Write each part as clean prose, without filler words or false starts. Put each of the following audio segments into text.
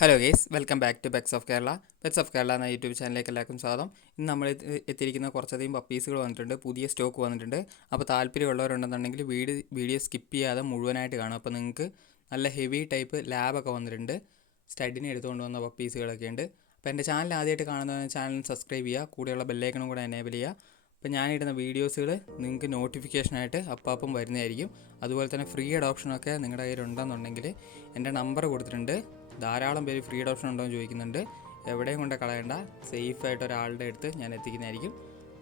Hello guys, welcome back to Pets of Kerala. Pets of Kerala എന്ന YouTube ചാനലിലേക്ക് എല്ലാവർക്കും സ്വാഗതം. ഇന്ന് നമ്മൾ എത്തിയിരിക്കുന്ന കുറച്ചധികം പപ്പീസുകൾ വന്നിട്ടുണ്ട്, പുതിയ സ്റ്റോക്ക് വന്നിട്ടുണ്ട്. അപ്പോൾ താല്പര്യമുള്ളവരുണ്ടെന്നുണ്ടെങ്കിൽ വീഡിയോ സ്കിപ്പ് ചെയ്യാതെ മുഴുവനായിട്ട് കാണും. അപ്പോൾ നിങ്ങൾക്ക് നല്ല ഹെവി ടൈപ്പ് ലാബൊക്കെ വന്നിട്ടുണ്ട്, സ്റ്റഡിനെ എടുത്തുകൊണ്ട് വന്ന പപ്പീസുകളൊക്കെ ഉണ്ട്. അപ്പോൾ എൻ്റെ ചാനൽ ആദ്യമായിട്ട് കാണുന്ന ചാനൽ സബ്സ്ക്രൈബ് ചെയ്യുക, കൂടെയുള്ള ബെല്ലൈക്കണും കൂടെ എനേബിൾ ചെയ്യുക. അപ്പോൾ ഞാനിടുന്ന വീഡിയോസുകൾ നിങ്ങൾക്ക് നോട്ടിഫിക്കേഷനായിട്ട് അപ്പം വരുന്നതായിരിക്കും. അതുപോലെ തന്നെ ഫ്രീ അഡോപ്ഷനൊക്കെ നിങ്ങളുടെ കയ്യിലുണ്ടെന്നുണ്ടെങ്കിൽ എൻ്റെ നമ്പർ കൊടുത്തിട്ടുണ്ട്. ധാരാളം പേര് ഫ്രീ അഡോപ്ഷൻ ഉണ്ടോ എന്ന് ചോദിക്കുന്നുണ്ട്. എവിടെയും കൊണ്ട് കളയണ്ട, സേഫായിട്ട് ഒരാളുടെ അടുത്ത് ഞാൻ എത്തിക്കുന്നതായിരിക്കും.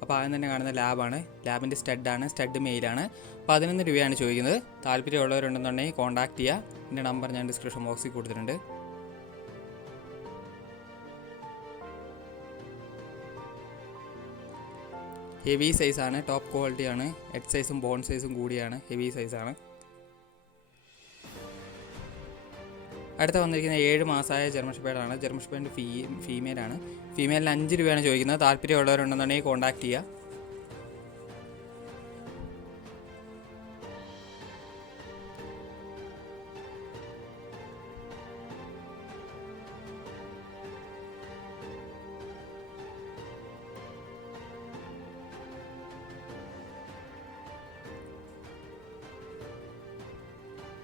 അപ്പോൾ ആദ്യം തന്നെ കാണുന്ന ലാബാണ്. ലാബിൻ്റെ സ്റ്റഡാണ്, സ്റ്റഡ് മെയിലാണ്. 11 രൂപയാണ് ചോദിക്കുന്നത്. താല്പര്യമുള്ളവരുണ്ടെന്നുണ്ടെങ്കിൽ കോൺടാക്ട് ചെയ്യുക. എൻ്റെ നമ്പർ ഞാൻ ഡിസ്ക്രിപ്ഷൻ ബോക്സിൽ കൊടുത്തിട്ടുണ്ട്. ഹെവി സൈസാണ്, ടോപ്പ് ക്വാളിറ്റിയാണ്. ഹെഡ് സൈസും ബോൺ സൈസും കൂടിയാണ്, ഹെവി സൈസാണ്. അടുത്ത വന്നിരിക്കുന്ന 7 മാസമായ ജർമ്മൻ ഷെപ്പേർഡാണ്. ജർമ്മൻ ഷെപ്പേർഡ് ഫീമെയിലാണ്. ഫീമെയിലിന് 5 രൂപയാണ് ചോദിക്കുന്നത്. താല്പര്യമുള്ളവരുണ്ടെന്നുണ്ടെങ്കിൽ കോൺടാക്ട് ചെയ്യുക.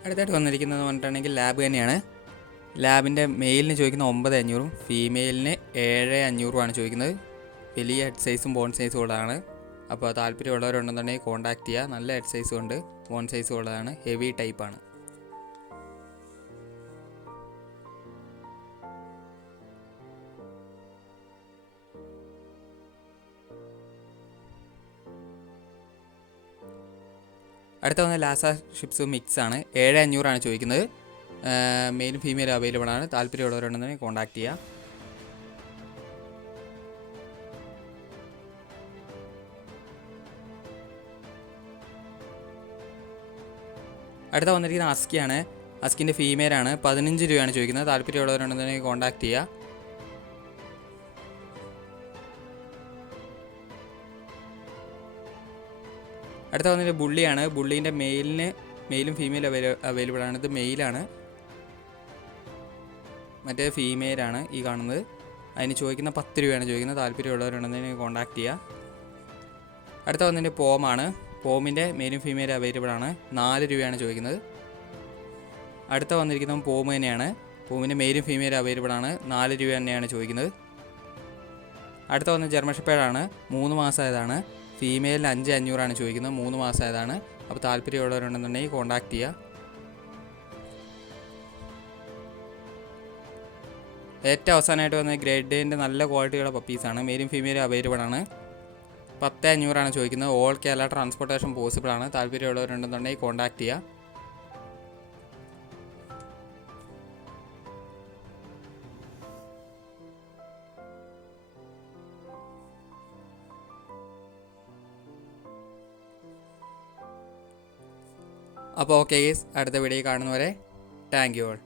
അടുത്തായിട്ട് വന്നിരിക്കുന്നത് പറഞ്ഞിട്ടുണ്ടെങ്കിൽ ലാബ് തന്നെയാണ്. ലാബിൻ്റെ മെയിലിന് ചോദിക്കുന്ന 9,500, ഫീമെയിലിന് 7,500 ചോദിക്കുന്നത്. വലിയ ഹെഡ് സൈസും ബോൺ സൈസും ഉള്ളതാണ്. അപ്പോൾ താല്പര്യമുള്ളവരുണ്ടെന്നുണ്ടെങ്കിൽ കോൺടാക്ട് ചെയ്യുക. നല്ല ഹെഡ് സൈസും ഉണ്ട്, ബോൺ സൈസും ഉള്ളതാണ്, ഹെവി ടൈപ്പാണ്. അടുത്ത വന്ന ലാസ ഷിപ്സ് മിക്സ് ആണ്. 7,500 ചോദിക്കുന്നത്. മെയിലും ഫീമെയിലും അവൈലബിൾ ആണ്. താല്പര്യമുള്ളവരുണ്ടെന്നുണ്ടെങ്കിൽ കോൺടാക്ട് ചെയ്യുക. അടുത്ത വന്നിരിക്കുന്ന അസ്കിയാണ്. അസ്കിൻ്റെ ഫീമെയിലാണ്. 15 രൂപയാണ് ചോദിക്കുന്നത്. താല്പര്യമുള്ളവരുണ്ടെന്നുണ്ടെങ്കിൽ കോൺടാക്ട് ചെയ്യുക. അടുത്ത വന്നിട്ട് ബുള്ളിയാണ്. ബുള്ളീൻ്റെ മെയിലും ഫീമെയിലും അവൈലബിൾ ആണ്. ഇത് മെയിലാണ്, മറ്റേ ഫീമെയിലാണ് ഈ കാണുന്നത്. അതിന് ചോദിക്കുന്ന 10 രൂപയാണ് ചോദിക്കുന്നത്. താല്പര്യമുള്ളവരുണ്ടെങ്കിൽ കോൺടാക്ട് ചെയ്യുക. അടുത്ത വന്നിട്ട് പോമാണ്. പോമിൻ്റെ മെയിലും ഫീമെയിലും അവൈലബിൾ ആണ്. 4 രൂപയാണ് ചോദിക്കുന്നത്. അടുത്ത വന്നിരിക്കുന്നത് പോമ് തന്നെയാണ്. പോമിൻ്റെ മെയിലും ഫീമെയിലും അവൈലബിൾ ആണ്. 4 രൂപ തന്നെയാണ് ചോദിക്കുന്നത്. അടുത്ത വന്ന് ജർമ്മൻ ഷെപ്പേർഡാണ്. 3 മാസമായതാണ്. ഫീമെയിലിന് 5,500 ചോദിക്കുന്നത്. 3 മാസമായതാണ്. അപ്പോൾ താല്പര്യമുള്ളവരുണ്ടെന്നുണ്ടെങ്കിൽ കോൺടാക്ട് ചെയ്യുക. ഏറ്റവും അവസാനമായിട്ട് വന്ന ഗ്രേഡ് ഡേൻ്റെ നല്ല ക്വാളിറ്റിയുള്ള പപ്പീസാണ്. മെയിലും ഫീമെയിലും അവൈലബിൾ ആണ്. 10,500 ചോദിക്കുന്നത്. ഓൾ കേരള ട്രാൻസ്പോർട്ടേഷൻ പോസിബിൾ ആണ്. താല്പര്യമുള്ളവരുണ്ടെന്നുണ്ടെങ്കിൽ കോൺടാക്ട് ചെയ്യുക. അപ്പോൾ ഓക്കെ ഗൈസ്, അടുത്ത വീഡിയോ കാണുന്നവരെ താങ്ക് യു ഓൾ.